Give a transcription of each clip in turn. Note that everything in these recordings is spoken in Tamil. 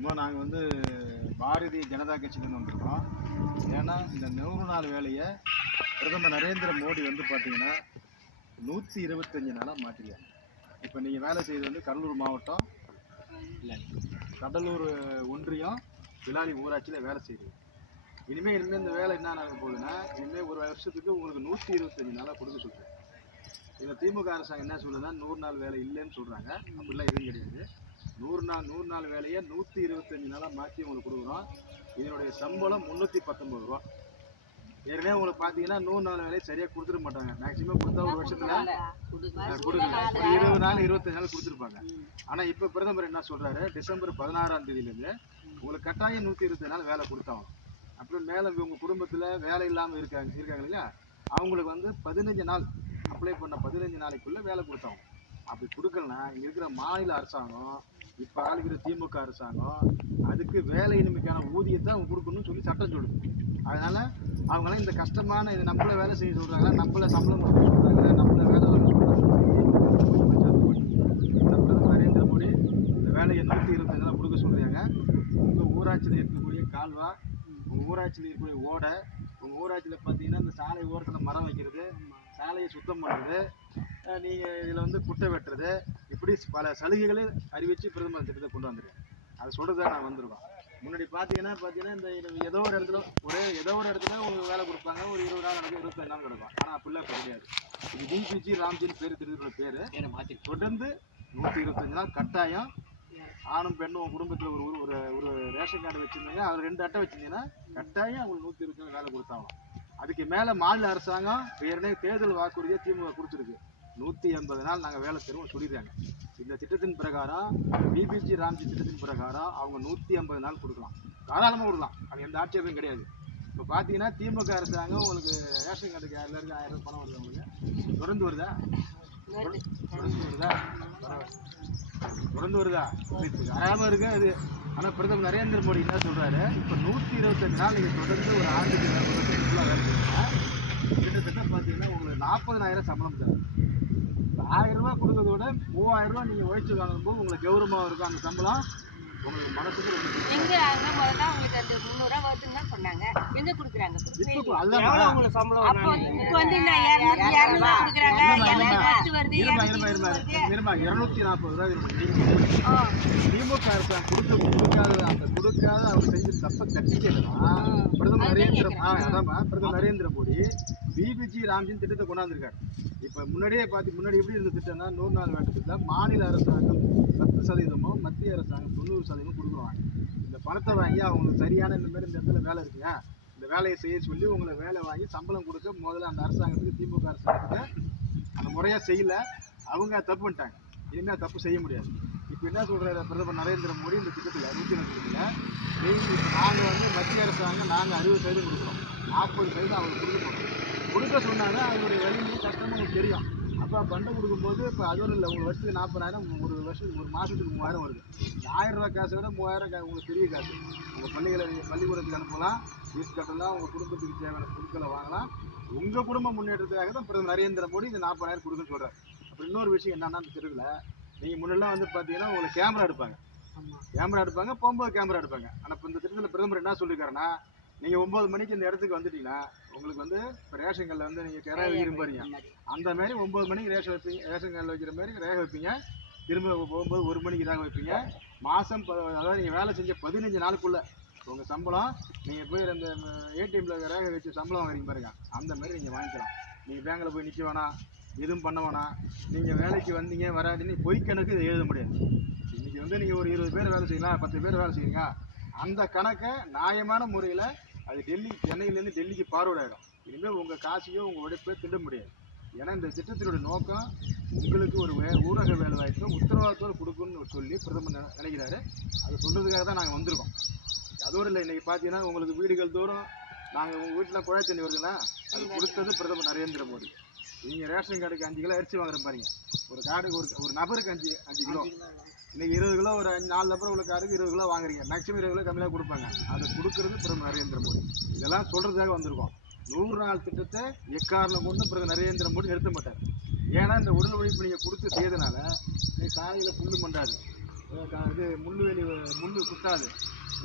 அம்மா நாங்கள் வந்து பாரதிய ஜனதா கட்சியிலேருந்து வந்திருக்கோம். ஏன்னா இந்த 100 நாள் வேலையை பிரதமர் நரேந்திர மோடி வந்து பார்த்தீங்கன்னா 125 நாளாக மாற்றிருக்காங்க. இப்போ நீங்கள் வேலை செய்வது வந்து கடலூர் மாவட்டம் இல்லை, கடலூர் ஒன்றியம் விளாலி ஊராட்சியில் வேலை செய்யுது. இனிமேல் இந்த வேலை என்ன நடக்க போகுதுன்னா, இனிமேல் ஒரு வருஷத்துக்கு உங்களுக்கு 125 நாளாக கொடுக்க சொல்கிறேன். இந்த திமுக அரசாங்கம் என்ன சொல்லுதுன்னா 100 நாள் வேலை இல்லைன்னு சொல்கிறாங்க. அப்படிலாம் எதுவும் கிடையாது. 100 நாள் வேலையை 125 நாளாக மாற்றி உங்களுக்கு கொடுக்குறோம். இதனுடைய சம்பளம் 319 ரூபா. ஏற்கனவே உங்களுக்கு பார்த்தீங்கன்னா 100 நாள் வேலையை சரியாக கொடுத்துட மாட்டாங்க. மேக்சிமம் கொடுத்தா ஒரு வருஷத்தில் கொடுக்கல, ஒரு 20 நாள் 25 நாள் கொடுத்துருப்பாங்க. ஆனால் இப்போ பிரதமர் என்ன சொல்கிறாரு, டிசம்பர் 16ஆம் தேதியிலேருந்து உங்களுக்கு கட்டாயம் 120 நாள் வேலை கொடுத்தாங்க. அப்புறம் மேலே உங்கள் குடும்பத்தில் வேலை இல்லாமல் இருக்காங்க இல்லையா, அவங்களுக்கு வந்து 15 நாள் அப்ளை பண்ண 15 நாளைக்குள்ளே வேலை கொடுத்தாங்க. அப்படி கொடுக்கலன்னா இங்கே இருக்கிற மாநில அரசாங்கம், இப்போ ஆளுகிற திமுக அரசாங்கம் அதுக்கு வேலையின்மைக்கான ஊதியத்தை அவங்க கொடுக்கணும்னு சொல்லி சட்டம் சொல்லுது. அதனால் அவங்களாம் இந்த கஷ்டமான இது நம்மள வேலை செய்ய சொல்கிறாங்களா, நம்மள சம்பளம் கொடுக்க சொல்கிறாங்களா, நம்மள வேலை வர சொல்கிறாங்க. பிரதமர் நரேந்திர மோடி இந்த வேலையை 125 நாள் கொடுக்க சொல்கிறாங்க. உங்கள் ஊராட்சியில் இருக்கக்கூடிய கால்வா, உங்கள் ஊராட்சியில் இருக்கக்கூடிய ஓடை, உங்கள் ஊராட்சியில் பார்த்தீங்கன்னா இந்த சாலை ஓரத்தில் மரம் வைக்கிறது, சாலையை சுத்தம் பண்ணுறது, நீங்கள் இதில் வந்து குட்டை வெட்டுறது, இப்படி பல சலுகைகளை அறிவித்து பிரதமர் திட்டத்தை கொண்டு வந்துருக்கேன். அதை சொல்கிறதா நான் வந்திருக்கோம். முன்னாடி பார்த்தீங்கன்னா இந்த ஏதோ ஒரு இடத்துல உங்களுக்கு வேலை கொடுப்பாங்க, ஒரு 20 நாள் நடக்கும், 25 நாள் கிடக்கும். ஆனால் அப்படிலாம் கிடையாது. இது டிபிஜி ராம்ஜின்னு திருத்தோட பேர் மாற்றி தொடர்ந்து 125 நாள் கட்டாயம். ஆணும் பெண்ணும் உங்கள் குடும்பத்தில் ஒரு ரேஷன் கார்டு வச்சுருந்தாங்க, அதில் 2 அட்டை வச்சுருந்தீங்கன்னா கட்டாயம் அவங்களுக்கு 125 நாள் வேலை கொடுத்தாங்க. அதுக்கு மேலே மாநில அரசாங்கம் ஏற்கனவே தேர்தல் வாக்குறுதியை திமுக கொடுத்துருக்கு. 180 நாள் நாங்கள் வேலை தருவோம் சொல்லிடுறாங்க. இந்த திட்டத்தின் பிரகாரம், டிபிஜி ராம்ஜி திட்டத்தின் பிரகாரம் அவங்க 150 நாள் கொடுக்கலாம், தாராளமாக கொடுக்கலாம். அது எந்த ஆட்சேபம் கிடையாது. இப்போ பார்த்தீங்கன்னா திமுக அரசாங்கம் உங்களுக்கு ரேஷன் கார்டுக்கு எல்லாருக்கும் 1000 பணம் வருது. உங்களுக்கு தொடர்ந்து வருதா? ஆறாமல் இருக்கு அது. ஆனால் பிரதமர் நரேந்திர மோடி என்ன சொல்கிறாரு, இப்போ 125 நாள் நீங்கள் தொடர்ந்து ஒரு ஆண்டுக்கு ஃபுல்லாக வேலை செய்யணும்னா கிட்டத்தட்ட பார்த்தீங்கன்னா உங்களுக்கு 40,000 சம்பளம் தரும். 1000 ரூபா கொடுக்கறத விட 3000 ரூபா நீங்கள் உழைச்சி வாங்கும்போது உங்களுக்கு கௌரவமாக இருக்கும். அந்த சம்பளம் உங்களுக்கு மனசுக்கு எங்க அங்க முதல்ல உங்களுக்கு அந்த 300 ரூபா வருதுன்னு தான் சொன்னாங்க. எங்க கொடுக்குறாங்க? இப்போ அதுதான் உங்களுக்கு சம்பளம். அப்போ இப்போ வந்து நான் 200 ரூபா கொடுக்குறாங்க, 10 வருது, 240 ரூபா திமுக அரசாங்கம் கொடுக்காத அவர் செஞ்ச தப்பை தட்டிக்கணும்னா பிரதமர் நரேந்திர மோடி டிபிஜி ராம்ஜின் திட்டத்தை கொண்டாந்துருக்காரு. இப்போ முன்னாடி எப்படி இருந்த திட்டம்னா 100 நாள் வேலை திட்டம் மாநில அரசாங்கம் 10% மத்திய அரசாங்கம் 90% கொடுக்குறாங்க. இந்த பணத்தை வாங்கி அவங்களுக்கு சரியான இந்த இடத்துல வேலை இருக்குங்க, இந்த வேலையை செய்ய சொல்லி உங்களை வேலை வாங்கி சம்பளம் கொடுக்க முதல்ல அந்த அரசாங்கத்துக்கு, திமுக அரசாங்கத்துக்கு அந்த முறையாக செய்யல. அவங்க தப்பு பண்ணிட்டாங்க. இனிமேல் தப்பு செய்ய முடியாது. இப்போ என்ன சொல்கிறாரு பிரதமர் நரேந்திர மோடி, இந்த திட்டத்தில் 125 நாங்கள் வந்து மத்திய அரசாங்கம் நாங்கள் 60% கொடுக்குறோம், 40% அவங்களுக்கு கொடுக்க சொன்னாங்க. அவங்களுடைய வலிமை கஷ்டமும் உங்களுக்கு தெரியும். அப்போ பண்டை கொடுக்கும்போது இப்போ அதுவும் இல்லை, உங்களுக்கு வருஷத்துக்கு 40,000, ஒரு மாதத்துக்கு 3000 வருது. இந்த 1000 ரூபா காசை விட 3000 உங்களுக்கு பெரிய காசு. உங்கள் பள்ளிக்கூடத்துக்கு அனுப்பலாம், ஃபீஸ் கட்டலாம், உங்கள் குடும்பத்துக்கு தேவையான பொருட்களை வாங்கலாம். உங்கள் குடும்ப முன்னேற்றத்துக்காக தான் பிரதமர் நரேந்திர மோடி இந்த 40,000 கொடுக்குன்னு சொல்கிறார். அப்புறம் இன்னொரு விஷயம் என்னன்னா, அந்த தெருவில் நீங்கள் முன்னெல்லாம் வந்து பார்த்தீங்கன்னா உங்களுக்கு கேமரா எடுப்பாங்க, போகும்போது கேமரா எடுப்பாங்க. ஆனால் இப்போ இந்த திட்டத்தில் பிரதமர் என்ன சொல்லியிருக்காருன்னா, நீங்கள் 9 மணிக்கு இந்த இடத்துக்கு வந்துட்டீங்கன்னா உங்களுக்கு வந்து இப்போ ரேஷன் கார்டில் வந்து நீங்கள் கிராய வைக்கிற பாருங்க, அந்த மாதிரி 9 மணிக்கு ரேஷன் கார்டில் வைக்கிற மாதிரி ரேக வைப்பீங்க. திரும்ப போகும்போது 1 மணிக்கு ரேக வைப்பீங்க. மாதம் அதாவது நீங்கள் வேலை செஞ்ச 15 நாளுக்குள்ளே உங்கள் சம்பளம் நீங்கள் போய் அந்த ஏடிஎம்மில் ரேக வச்சு சம்பளம் வாங்குறீங்க பாருங்க, அந்த மாதிரி நீங்கள் வாங்கிக்கலாம். நீங்கள் பேங்கில் போய் நிற்க வேணாம், எதுவும் பண்ண வேணாம். நீங்கள் வேலைக்கு வந்தீங்க வராதுன்னு பொய் கணக்கு இதை எழுத முடியாது. இன்றைக்கி வந்து நீங்கள் ஒரு 20 பேர் வேலை செய்யலாம், 10 பேர் வேலை செய்யுங்க, அந்த கணக்கை நியாயமான முறையில் அது சென்னையிலேருந்து டெல்லிக்கு ஃபார்வர்ட் ஆகிடும். இனிமேல் உங்கள் காசையோ உங்கள் உழைப்போ திட்ட முடியாது. ஏன்னா இந்த திட்டத்தினுடைய நோக்கம் உங்களுக்கு ஒரு ஊரக வேலை வாய்ப்பு உத்தரவாதத்தோடு கொடுக்கணும்னு சொல்லி பிரதமர் நினைக்கிறாரு. அது சொல்கிறதுக்காக தான் நாங்கள் வந்திருக்கோம். அதோடு இல்லை, இன்றைக்கி பார்த்தீங்கன்னா உங்களுக்கு வீடுகள் தூரம் நாங்கள் உங்கள் வீட்டில் குழாய் தண்ணி வருதுன்னா அது கொடுத்தது பிரதமர் நரேந்திர மோடி. நீங்கள் ரேஷன் கார்டுக்கு 5 கிலோ அரிசி வாங்குற பாருங்க, ஒரு கார்டுக்கு ஒரு நபருக்கு 5 கிலோ. இன்றைக்கி 20 கிலோ, ஒரு 4 நபர் உள்ள காருக்கு 20 கிலோ வாங்குறீங்க, மேக்ஸிமம் 20 கிலோ கம்மியாக கொடுப்பாங்க. அதை கொடுக்கறது பிரதமர் நரேந்திர மோடி. இதெல்லாம் சொல்கிறதுக்காக வந்திருக்கோம். 100 நாள் திட்டத்தை எக்காரணம் கொண்டு பிரதமர் நரேந்திர மோடி நிறுத்த மாட்டார். ஏன்னா இந்த உடல் உழைப்பு நீங்கள் கொடுத்து செய்யறதுனால சாலையில் புல்லு மண்டாது, இது முள்ளு குத்தாது.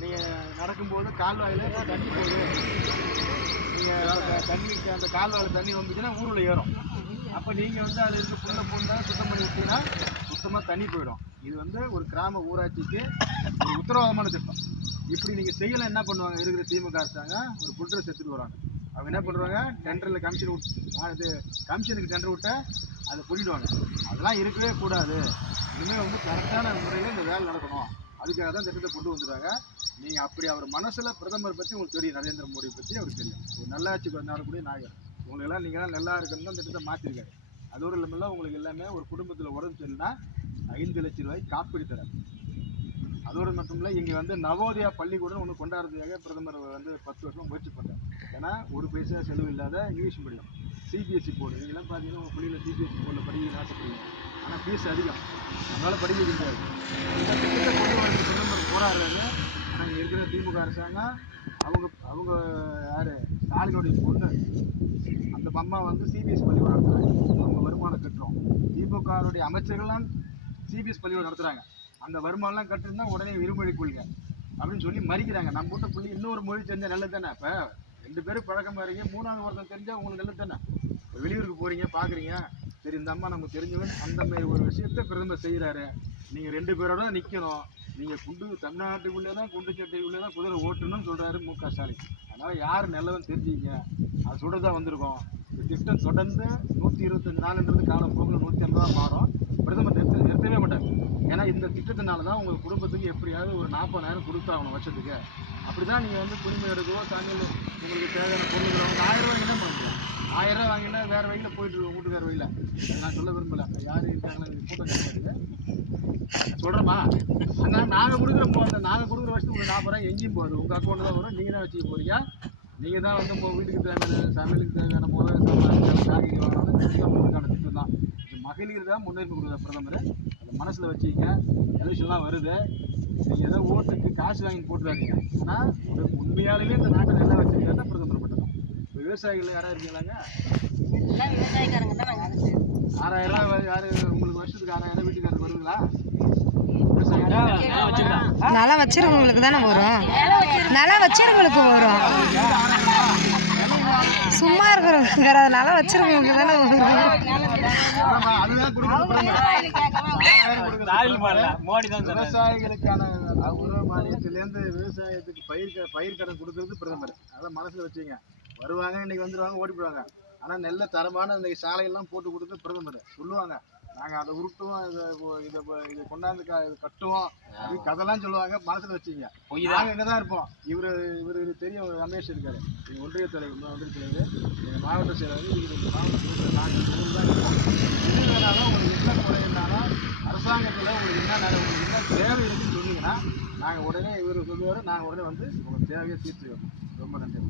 நீங்கள் நடக்கும்போது கால்வாயில் தண்ணி போகுது, நீங்கள் தண்ணி அந்த கால்வாயில் தண்ணி வந்துச்சுன்னா ஊரில் ஏறும். அப்போ நீங்கள் வந்து அதில் இருக்க புல்லை பூண்டை சுத்தம் பண்ணி விட்டீங்கன்னா சுத்தமாக தண்ணி போயிடும். இது வந்து ஒரு கிராம ஊராட்சிக்கு ஒரு உத்தரவாதமான திட்டம். இப்படி நீங்கள் செய்யலை என்ன பண்ணுவாங்க, இருக்கிற திமுக அரசாங்கம் ஒரு புல்டரை செத்துட்டு வராங்க. அவங்க என்ன பண்ணுறாங்க, டெண்டரில் கமிஷனுக்கு டெண்டர் விட்டு அதை பிடிடுவாங்க. அதெல்லாம் இருக்கவே கூடாது. இனிமேல் வந்து கரெக்டான முறையில் இந்த வேலை நடக்கணும். அதுக்காக தான் திட்டத்தை கொண்டு வந்துடுறாங்க. நீங்கள் அப்படி அவர் மனசில் பிரதமர் பற்றி உங்களுக்கு தெரியும், நரேந்திர மோடி பற்றி அவருக்கு தெரியும். ஒரு நல்லாட்சி கொண்டாடக்கூடிய நாயகர். உங்களெல்லாம் நீங்களாம் நல்லா இருக்குன்னு தான் திட்டத்தை மாற்றிருக்காரு. அதோடு இல்லாமல் உங்களுக்கு எல்லாமே ஒரு குடும்பத்தில் உடம்பு சரியில்லைன்னா 5 லட்சம் ரூபாய்க்கு காப்பீடு தரார். அதோடு மட்டும் இல்லை, இங்கே வந்து நவோதயா பள்ளிக்கூடம் ஒன்று கொண்டாடுறதுக்காக பிரதமர் வந்து 10 வருஷம் முயற்சி பண்ணுறார். ஏன்னா ஒரு பைசா செலவு இல்லாத இங்கிலீஷ் மீடியம் சிபிஎஸ்சி போர்டு. நீங்களாம் பார்த்தீங்கன்னா உங்கள் பிள்ளைகளை சிபிஎஸ்சி போர்டில் படிக்க ஆசைப்படுவீங்க. ஆனால் ஃபீஸ் அதிகம், நம்மளால் படிக்க முடியாது. இந்த திட்டத்தை கொண்டு வர பிரதமர் போராடுறாரு. ஆனால் இங்கே இருக்கிற திமுக அரசாங்கம் அவங்க யார் ஸ்டாலினுடைய பொண்ணு அந்த அம்மா வந்து சிபிஎஸ் பள்ளிக்கூடம் நடத்துகிறாங்க. அவங்க வருமானம் கட்டுறோம். திமுகவுடைய அமைச்சர்கள்லாம் சிபிஎஸ் பள்ளிக்கூடம் நடத்துகிறாங்க. அந்த வருமானம்லாம் கட்டுருந்தா உடனே இருமொழி கொள்கை அப்படின்னு சொல்லி மறிக்கிறாங்க. நம்ம வீட்டை பிள்ளை இன்னொரு மொழி தெரிஞ்சால் நல்லது தானே. இப்போ 2 பேரும் பழக்கமாக இருக்கீங்க, 3ஆவது ஒருத்தன் தெரிஞ்சால் உங்களுக்கு நல்லது தானே. இப்போ வெளியூருக்கு போகிறீங்க, பார்க்குறீங்க, சரி இந்த அம்மா நமக்கு தெரிஞ்சவன், அந்த மாதிரி ஒரு விஷயத்தை பிரதமர் செய்கிறாரு. நீங்கள் 2 பேரோட தான் நிற்கணும். நீங்கள் தமிழ்நாட்டுக்குள்ளே தான் குண்டுச்சட்டைக்குள்ளே தான் குதிரை ஓட்டணும்னு சொல்கிறாரு மு.க. ஸ்டாலின். அதனால் யார் நல்லவன் தெரிஞ்சுங்க, அது சொல்கிறதா வந்திருக்கோம். இந்த திட்டம் தொடர்ந்து 124 நாளுன்றது காலம் போகல 150 மாறும். பிரதமர் நிறுத்தவே மாட்டார். ஏன்னா இந்த திட்டத்தினால தான் உங்கள் குடும்பத்துக்கு எப்படியாவது ஒரு 40,000 கொடுத்தாகணும் வருஷத்துக்கு. அப்படி தான் நீங்கள் வந்து குடிமை எடுக்கவோ சமையல் உங்களுக்கு தேவையான பொருள்கள் அவங்க 1000 ரூபாய் என்ன பண்ணுங்க. 1000 ரூபாய் வாங்கினா வேறு வழியில் போயிட்டு வீட்டுக்கார வழியில். நான் சொல்ல விரும்பலை, யார் இருக்காங்களா கூட்டம் கிடையாது சொல்கிறோமா. ஆனால் நாங்கள் கொடுக்குற வருஷத்துக்கு ஒரு 40 ரூபாய் எங்கேயும் போகுது, உங்கள் அக்கௌண்ட் தான் வரும். நீங்கள் தான் வச்சுக்க போறீங்க. நீங்கள் தான் வந்து உங்கள் வீட்டுக்கு தேவையான சமையலுக்கு தேவையான முதல் காய்கறி வாங்கினாலும் உங்களுக்கான திட்டம் தான். இது மகளிர் தான் முன்னேற்பு கொடுக்குற பிரதமர். அதை மனசில் வச்சுக்க. எலெக்ஷன்லாம் வருது, நீங்கள் ஏதோ ஓட்டுக்கு காசு வாங்கி போட்டுறாதீங்க. ஆனால் உண்மையாலுமே இந்த நாட்டை நல்லா வச்சுருக்காருன்னா பிரதமர் மட்டும் தான். இப்போ விவசாயிகள் யாராக இருக்கீங்களாங்க? விவசாயிக்காரங்க தான் நாங்கள் 6000 ரூபாய் யார் உங்களுக்கு வருஷத்துக்கு 6000 வீட்டுக்காரர் வருங்களா? நிலம் வச்சிருக்கவங்களுக்கு தானே வரும், நிலம் வச்சிருக்கவங்களுக்கு வரும். சும்மா இருக்கிற நிலம் வச்சிருக்கவங்களுக்கு தானே வரும். விவசாயிகளுக்கான மானியத்திலேருந்து விவசாயத்துக்கு பயிர் கடன் கொடுக்கறது பிரதமர். அதெல்லாம் மனசில் வச்சுங்க. வருவாங்க, இன்னைக்கு வந்துடுவாங்க, ஓடிப்படுவாங்க. ஆனால் நல்ல தரமான இந்த சாலையெல்லாம் போட்டு கொடுத்து பிரதமர் சொல்லுவாங்க, நாங்கள் அதை உருட்டுவோம், இதை கொண்டாந்து கட்டுவோம் அப்படின்னு கதெல்லாம் சொல்லுவாங்க. மனசில் வச்சுங்க. நாங்கள் இங்கே தான் இருப்போம். இவர் தெரியும், ரமேஷ் இருக்காரு, எங்கள் ஒன்றிய தலைவர், எங்கள் மாவட்ட செயலர், இது மாவட்ட செயலர். நாங்கள் தான் இருப்போம். எது வேணாலும் உங்களுக்கு என்ன குறை இருந்தாலும் அரசாங்கத்தில் உங்களுக்கு என்ன தேவை இருக்குன்னு சொன்னீங்கன்னா நாங்கள் உடனே இவர் சொல்லுவார், நாங்கள் உடனே வந்து உங்களுக்கு தேவையை தீர்த்துக்கிறோம். ரொம்ப நன்றி.